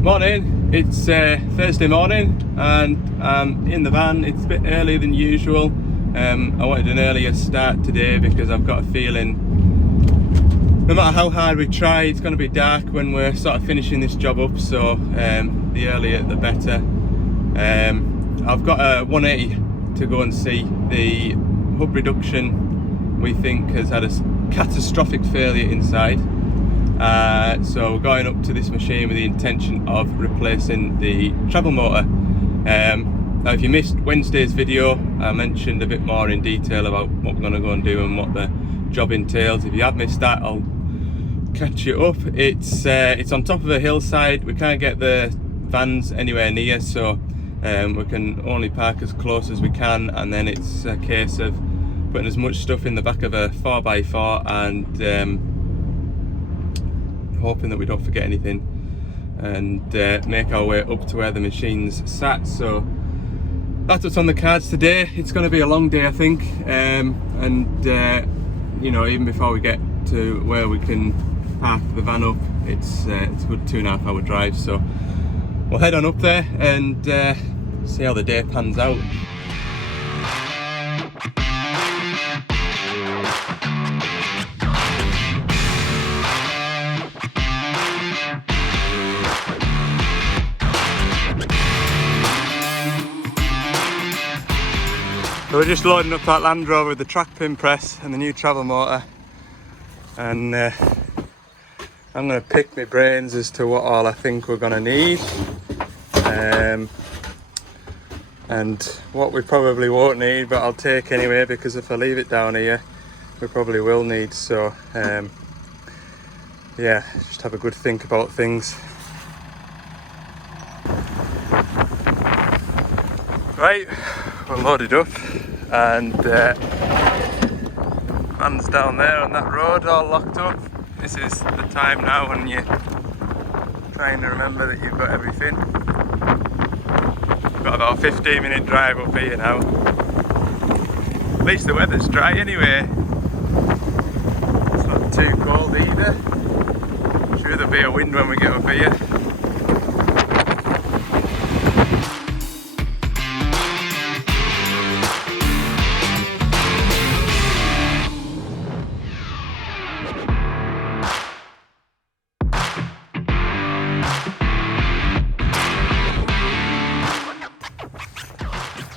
Morning, it's Thursday morning and I'm in the van. It's a bit earlier than usual. I wanted an earlier start today because I've got a feeling no matter how hard we try, it's going to be dark when we're sort of finishing this job up, so the earlier the better. I've got a 180 to go and see. The hub reduction we think has had a catastrophic failure inside. So we're going up to this machine with the intention of replacing the travel motor. Now if you missed Wednesday's video, I mentioned a bit more in detail about what we're going to go and do and what the job entails. If you have missed that, I'll catch you up. It's on top of a hillside. We can't get the vans anywhere near, so we can only park as close as we can, and then it's a case of putting as much stuff in the back of a 4x4 and hoping that we don't forget anything, and make our way up to where the machine's sat. So that's what's on the cards today. It's going to be a long day, I think, and you know, even before we get to where we can park the van up, it's a good 2.5 hour drive. So we'll head on up there and see how the day pans out. So we're just loading up that Land Rover with the track pin press and the new travel motor, and I'm going to pick my brains as to what all I think we're going to need, and what we probably won't need, but I'll take anyway, because if I leave it down here we probably will need. So yeah, just have a good think about things. Right, we're loaded up and van's down there on that road all locked up. This is the time now when you're trying to remember that you've got everything. We've got about a 15-minute drive up here now. At least the weather's dry anyway. It's not too cold either. Sure there'll be a wind when we get up here.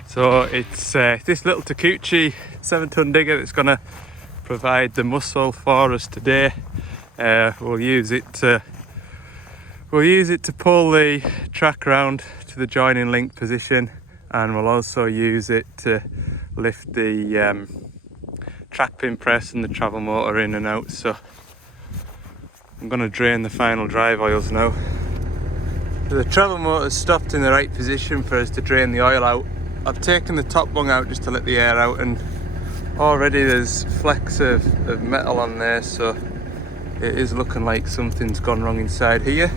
So it's this little Takeuchi 7-ton digger that's going to provide the muscle for us today. We'll use it to pull the track round to the joining link position, and we'll also use it to lift the track pin press and the travel motor in and out. So I'm going to drain the final drive oils now. So the travel motor's stopped in the right position for us to drain the oil out. I've taken the top bung out just to let the air out, and already there's flecks of metal on there, so it is looking like something's gone wrong inside here.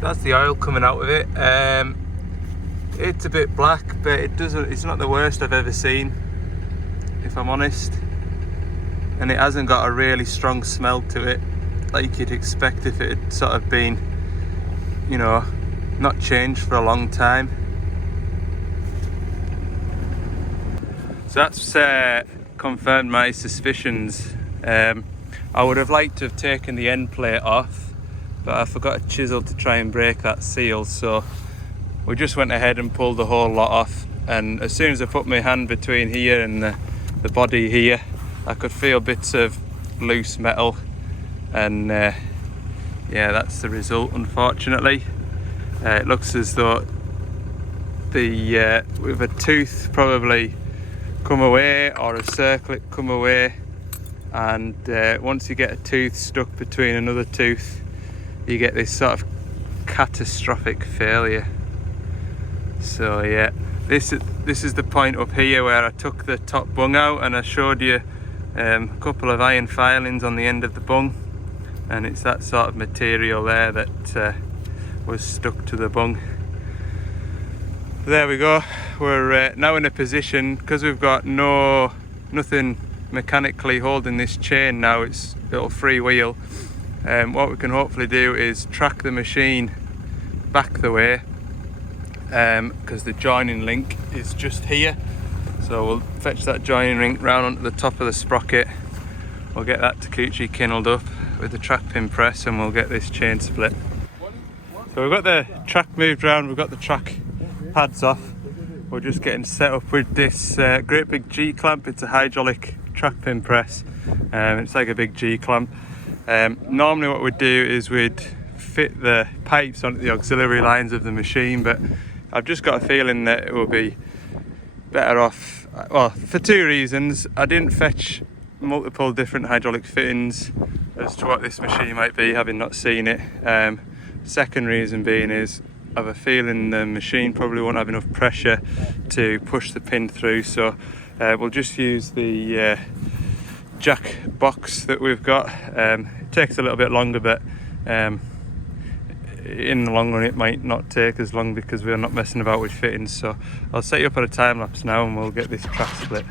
That's the oil coming out of it. It's a bit black, but it's not the worst I've ever seen, if I'm honest, and it hasn't got a really strong smell to it like you'd expect if it had sort of been, you know, not changed for a long time. So that's confirmed my suspicions. I would have liked to have taken the end plate off, but I forgot a chisel to try and break that seal, so we just went ahead and pulled the whole lot off. And as soon as I put my hand between here and the body here, I could feel bits of loose metal, and yeah, that's the result, unfortunately. It looks as though with a tooth probably come away, or a circlet come away, and once you get a tooth stuck between another tooth, you get this sort of catastrophic failure. So yeah, this is the point up here where I took the top bung out, and I showed you a couple of iron filings on the end of the bung, and it's that sort of material there that was stuck to the bung. There we go. We're now in a position, because we've got nothing mechanically holding this chain now, it'll freewheel. What we can hopefully do is track the machine back the way because the joining link is just here. So we'll fetch that joining link round onto the top of the sprocket. We'll get that Takeuchi kindled up with the track pin press and we'll get this chain split. So we've got the track moved around, we've got the track pads off. We're just getting set up with this great big G-clamp. It's a hydraulic track pin press. It's like a big G-clamp. Normally what we'd do is we'd fit the pipes onto the auxiliary lines of the machine, but I've just got a feeling that it will be better off, well, for two reasons. I didn't fetch multiple different hydraulic fittings as to what this machine might be, having not seen it. Second reason being is I have a feeling the machine probably won't have enough pressure to push the pin through, so we'll just use the jack box that we've got. It takes a little bit longer, but in the long run it might not take as long because we're not messing about with fittings. So I'll set you up on a time lapse now and we'll get this track split.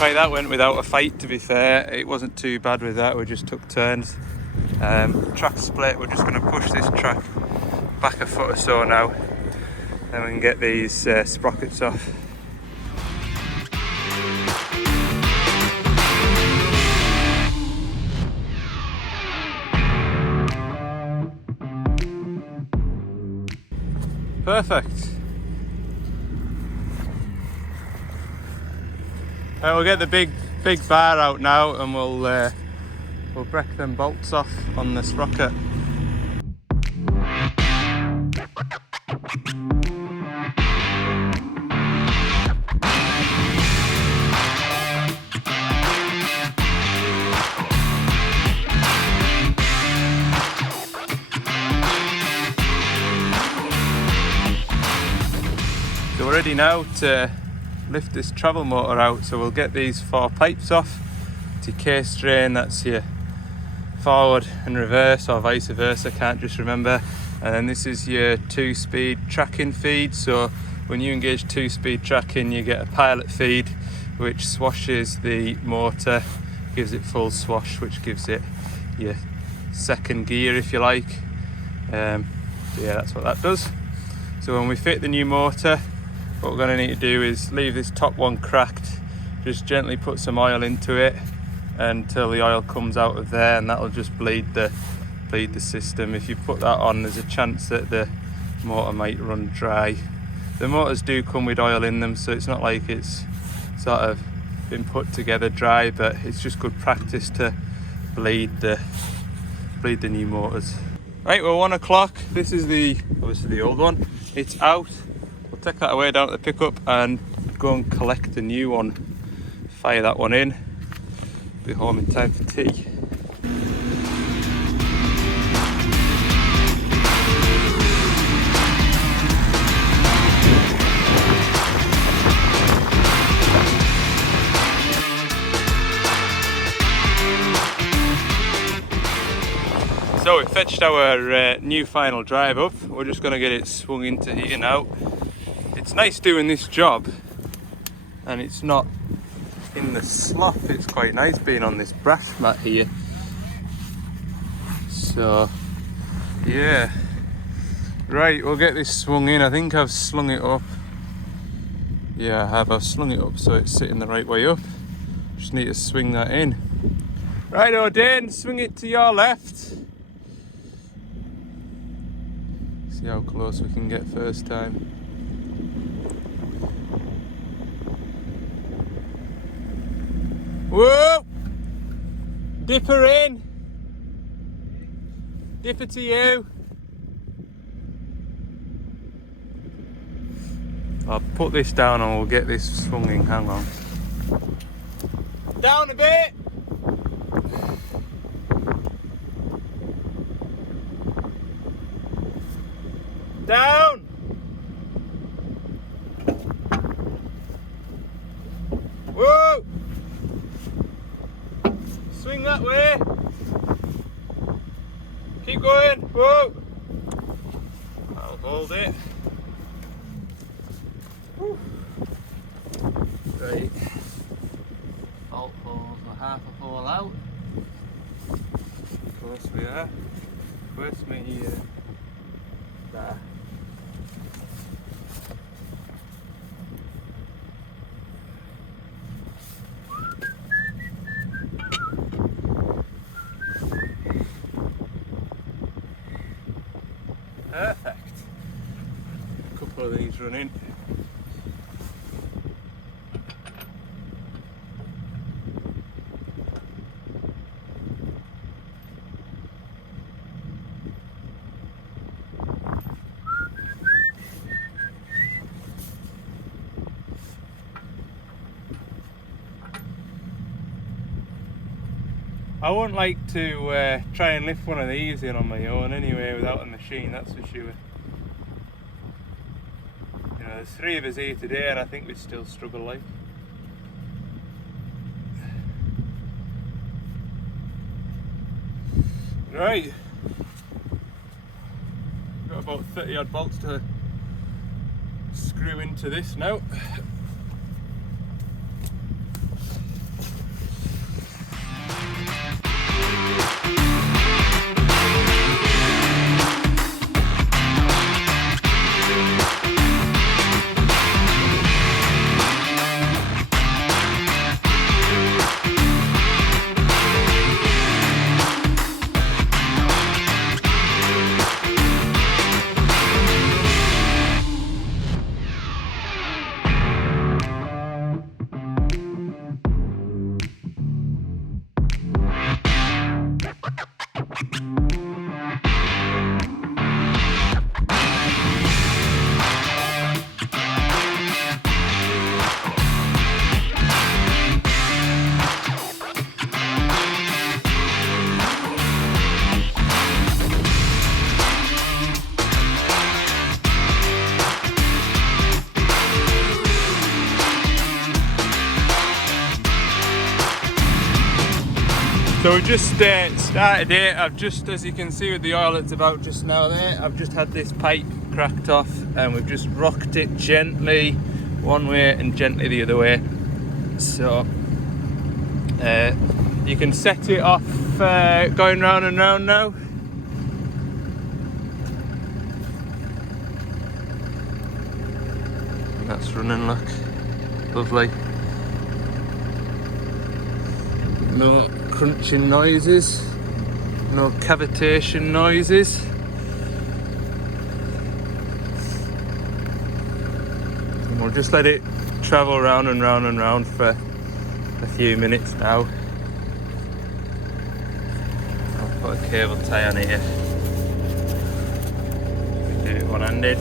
Right, that went without a fight, to be fair. It wasn't too bad with that, we just took turns. Track split, we're just going to push this track back a foot or so now, then we can get these sprockets off. Perfect. We'll get the big bar out now and we'll break them bolts off on the sprocket. So we're ready now to lift this travel motor out, so we'll get these 4 pipes off. To case drain, that's your forward and reverse or vice versa, can't just remember. And then this is your 2-speed tracking feed, so when you engage 2-speed tracking you get a pilot feed which swashes the motor, gives it full swash, which gives it your second gear if you like. Yeah, that's what that does. So when we fit the new motor, what we're going to need to do is leave this top one cracked, just gently put some oil into it until the oil comes out of there, and that'll just bleed the system. If you put that on, there's a chance that the motor might run dry. The motors do come with oil in them, so it's not like it's sort of been put together dry, but it's just good practice to bleed the new motors. Right, we're 1 o'clock. This is obviously the old one. It's out. We'll take that away down to the pickup and go and collect the new one. Fire that one in. Be home in time for tea. So we fetched our new final drive up. We're just going to get it swung into here now. It's nice doing this job and it's not in the slop. It's quite nice being on this brass mat here. So yeah, right, we'll get this swung in. I think I've slung it up. Yeah, I have. I've slung it up so it's sitting the right way up. Just need to swing that in. Right, Dane, swing it to your left. See how close we can get first time. Whoa! Dip her in. Dip it to you. I'll put this down and we'll get this swung in. Hang on. Down a bit. Down! Whoa! Swing that way! Keep going! Whoa! I'll hold it. Whew. Right. Bolt holes are half a hole out. Of course we are. Where's me there? Perfect. A couple of these running. I wouldn't like to try and lift one of these in on my own anyway without a machine, that's for sure. You know, there's 3 of us here today and I think we'd still struggle like. Right. Got about 30 odd bolts to screw into this now. So we just started it. I've just, as you can see with the oil that's about just now there, I've just had this pipe cracked off and we've just rocked it gently one way and gently the other way. So you can set it off going round and round now. And that's running, look, lovely. No crunching noises, no cavitation noises. And we'll just let it travel round and round and round for a few minutes now. I'll put a cable tie on here. Do it one-handed.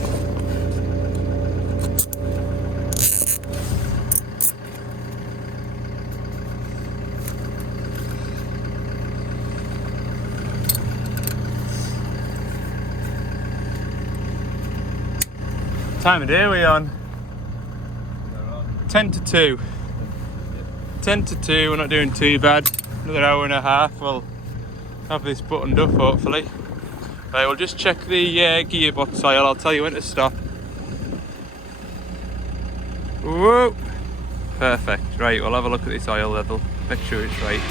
Time of day are we on? 10 to 2. 10 to 2, we're not doing too bad. Another hour and a half, we'll have this buttoned up hopefully. Right, we'll just check the gearbox oil, I'll tell you when to stop. Whoa! Perfect, right, we'll have a look at this oil level, make sure it's right.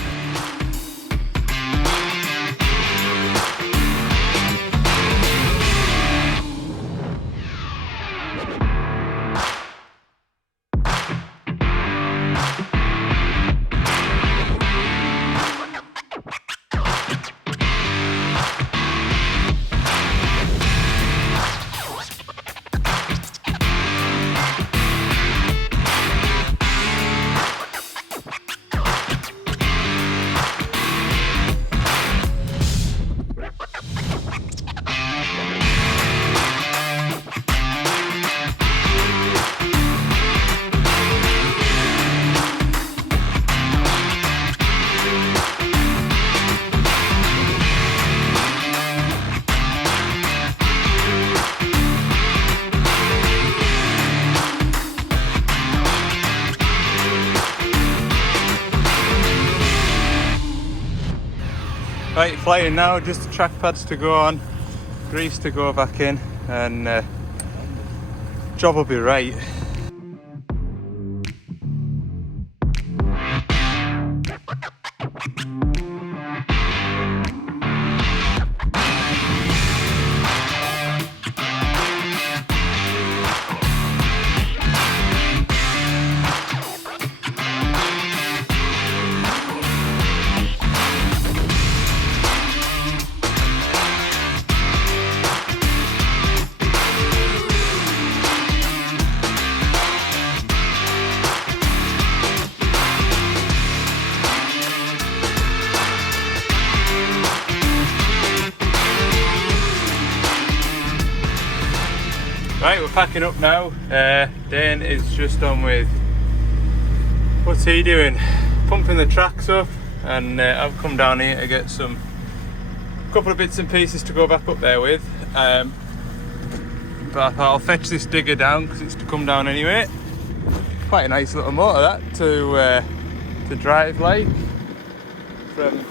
Right, flying now, just the track pads to go on, grease to go back in, and job will be right. Right, we're packing up now. Dane is just on with, what's he doing? Pumping the tracks up, and I've come down here to get a couple of bits and pieces to go back up there with. But I thought I'll fetch this digger down because it's to come down anyway. Quite a nice little motor that to drive, like from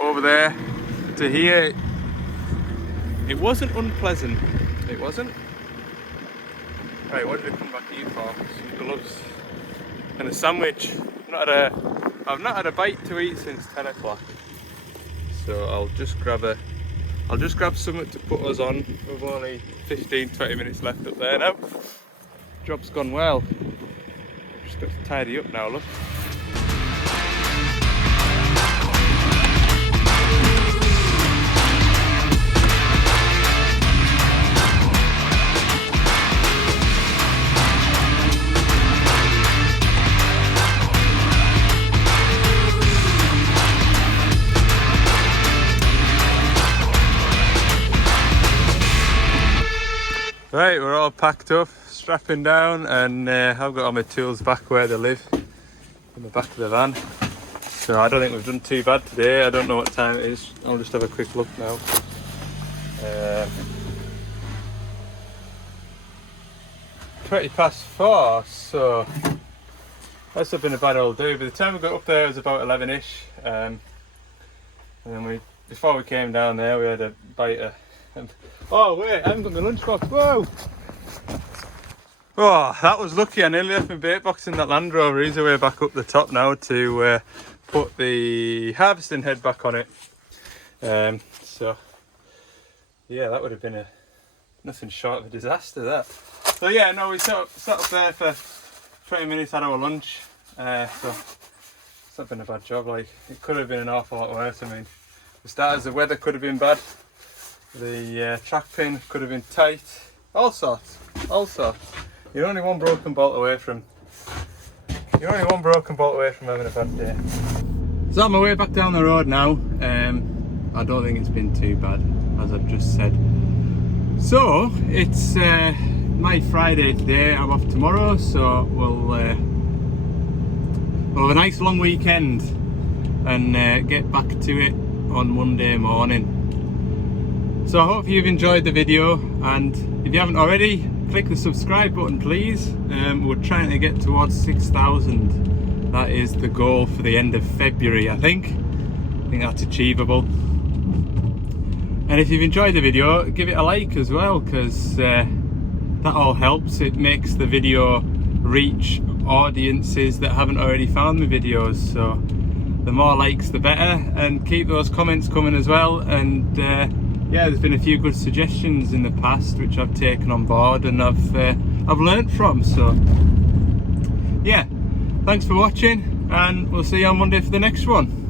over there to here. It wasn't unpleasant. It wasn't. Right, what did we come back here for? Some gloves and a sandwich. I've not had a bite to eat since 10 o'clock. So I'll just grab something to put us on. We've only 15-20 minutes left up there now. Job's gone well. I've just got to tidy up now, look. Right, we're all packed up, strapping down, and I've got all my tools back where they live, in the back of the van. So I don't think we've done too bad today. I don't know what time it is. I'll just have a quick look now. 4:20, so that's not been a bad old day. By the time we got up there it was about 11ish, and then before we came down there we had a bite of... Oh wait, I haven't got my lunchbox. Whoa! Oh, that was lucky. I nearly left my bait box in that Land Rover. He's away back up the top now to put the harvesting head back on it. So yeah, that would have been nothing short of a disaster, that. So yeah, no, we sat up there for 20 minutes, had our lunch. So it's not been a bad job. Like, it could have been an awful lot worse. I mean, for starters, the weather could have been bad. The track pin could have been tight, all sorts. You're only one broken bolt away from having a bad day. So I'm on my way back down the road now. I don't think it's been too bad, as I've just said. So it's my Friday today. I'm off tomorrow, so we'll have a nice long weekend and get back to it on Monday morning. So I hope you've enjoyed the video, and if you haven't already, click the subscribe button please. We're trying to get towards 6,000. That is the goal for the end of February, I think that's achievable. And if you've enjoyed the video, give it a like as well, because that all helps. It makes the video reach audiences that haven't already found my videos, so the more likes the better, and keep those comments coming as well. And yeah, there's been a few good suggestions in the past which I've taken on board and I've learnt from. So yeah, thanks for watching, and we'll see you on Monday for the next one.